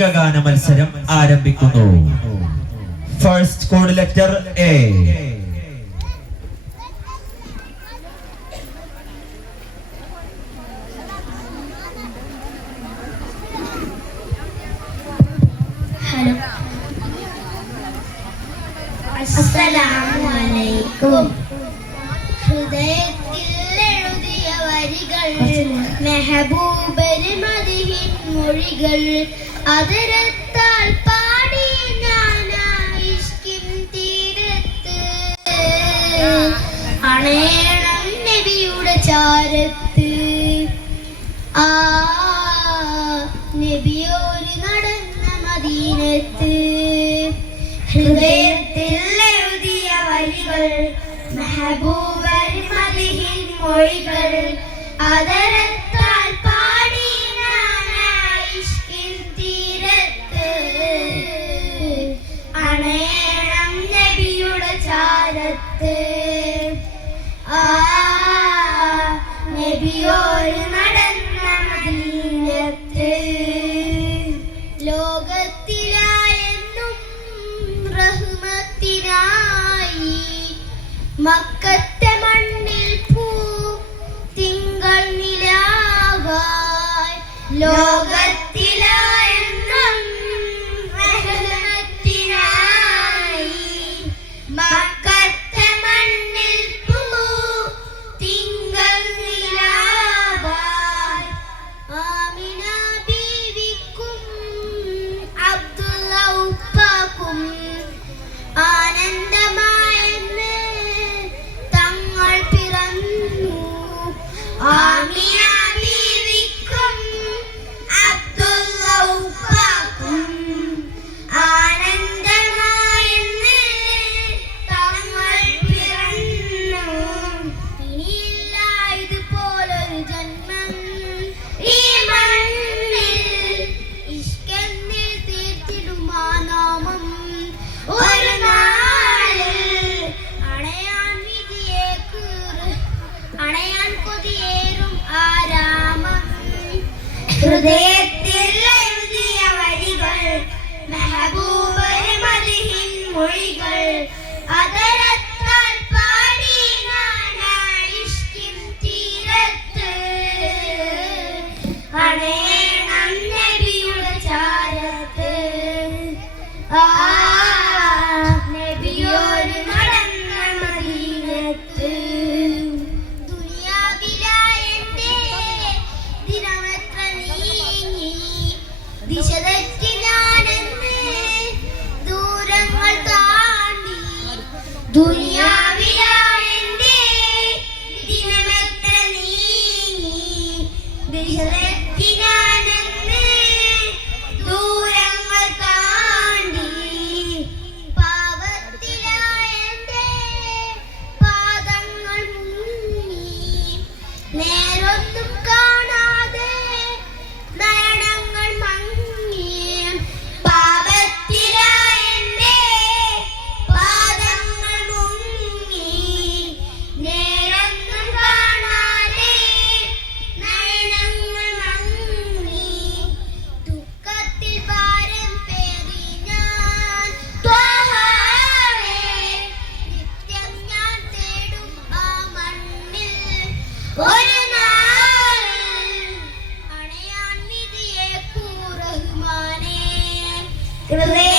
സംഘഗാന മത്സരം ആരംഭിക്കുന്നു. First code letter A. അസ്സലാമു അലൈക്കും. ഹൃദയത്തിൽ എഴുതിയ വരികൾ, മെഹബൂബര് മദിഹിൻ മൊഴികൾ, അതരത്താൽ പാടി ഞാനായിഷ്കിൻ തീരത്ത്, അണയണം നബിയുടെ ചാരത്ത്. ആ നബിയോര് നടന്ന മദീനത്ത്. ഹൃദയത്തിൽ എഴുതിയ വരികൾ, മെഹബൂബര് മദിഹിൻ മൊഴികൾ, അതരത്താൽ പാടി ഞാനായിഷ്കിൻ തീരത്ത്, അണയണം നബിയുടെ ചാരത്ത്. ആ നബിയോര് നടന്ന മദീനത്ത്. ലോകത്തിലായെന്നും റഹ്മത്തിനായി മക്കത്തെ മണ്ണിൽ പൂ തിങ്കൾ നിലാവായി. ലോകത്തിലായെന്നും റഹ്മത്തിനായി മക്കത്തെ മണ്ണിൽ പൂ തിങ്കൾ നിലാവായി. ആമിന ബീവിക്കും അബ്ദുള്ള ഉപ്പാക്കും ആനന്ദമായെന്ന് തങ്ങൾ പിറന്നു. ആമിന ബീവിക്കും അബ്ദുള്ള ഉപ്പാക്കും ആനന്ദമായെന്ന് തങ്ങൾ പിറന്നു. ഇനിയില്ല ഇതുപോലൊരു ജന്മം ഈ മണ്ണിൽ, ഇഷ്കെന്നിൽ തീർത്തിടുമാ നാമം. ഒരു നാളിൽ അണയാൻ അണയാൻ കൊതിയേറും ആരാമം. ഹൃദയത്തിൽ എഴുതിയ വരികൾ, മെഹബൂബര് മദിഹിൻ മൊഴികൾ, അതരത്താൽ പാടി ഞാനായിഷ്കിൻ തീരത്ത്, അണയണം നബിയുടെ ചാരത്ത്. ആ നബിയോര് നടന്ന മദീനത്ത്. ദുനിയാവിലായെന്റെ ദിനമെത്ര നീങ്ങി, ദിശ തെറ്റി ഞാനെന്ന് ദൂരങ്ങൾ താണ്ടി. ദുനിയാവിലായെന്റെ ദിനമെത്ര നീങ്ങി, ദിശ തെറ്റി ഞാനെന്ന് ദൂരങ്ങൾ താണ്ടി. പാവത്തിലായെന്റെ പാദങ്ങൾ മുങ്ങി, നേരൊന്നും കാണാതെ നയനങ്ങൾ മങ്ങി. പാപത്തിലായെന്റെ പാദങ്ങൾ മുങ്ങി, നേരൊന്നും കാണാതെ നയനങ്ങൾ മങ്ങി. ദുഃഖത്തിൽ ഭാരം പേറി ഞാൻ ത്വഹാവേ, നിത്യം ഞാൻ തേടും ആ മണ്ണിൽ. ഒരു നാളിൽ അണയാൻ വിധിയേക്കൂ റഹ്മാനേ. ഹൃദയ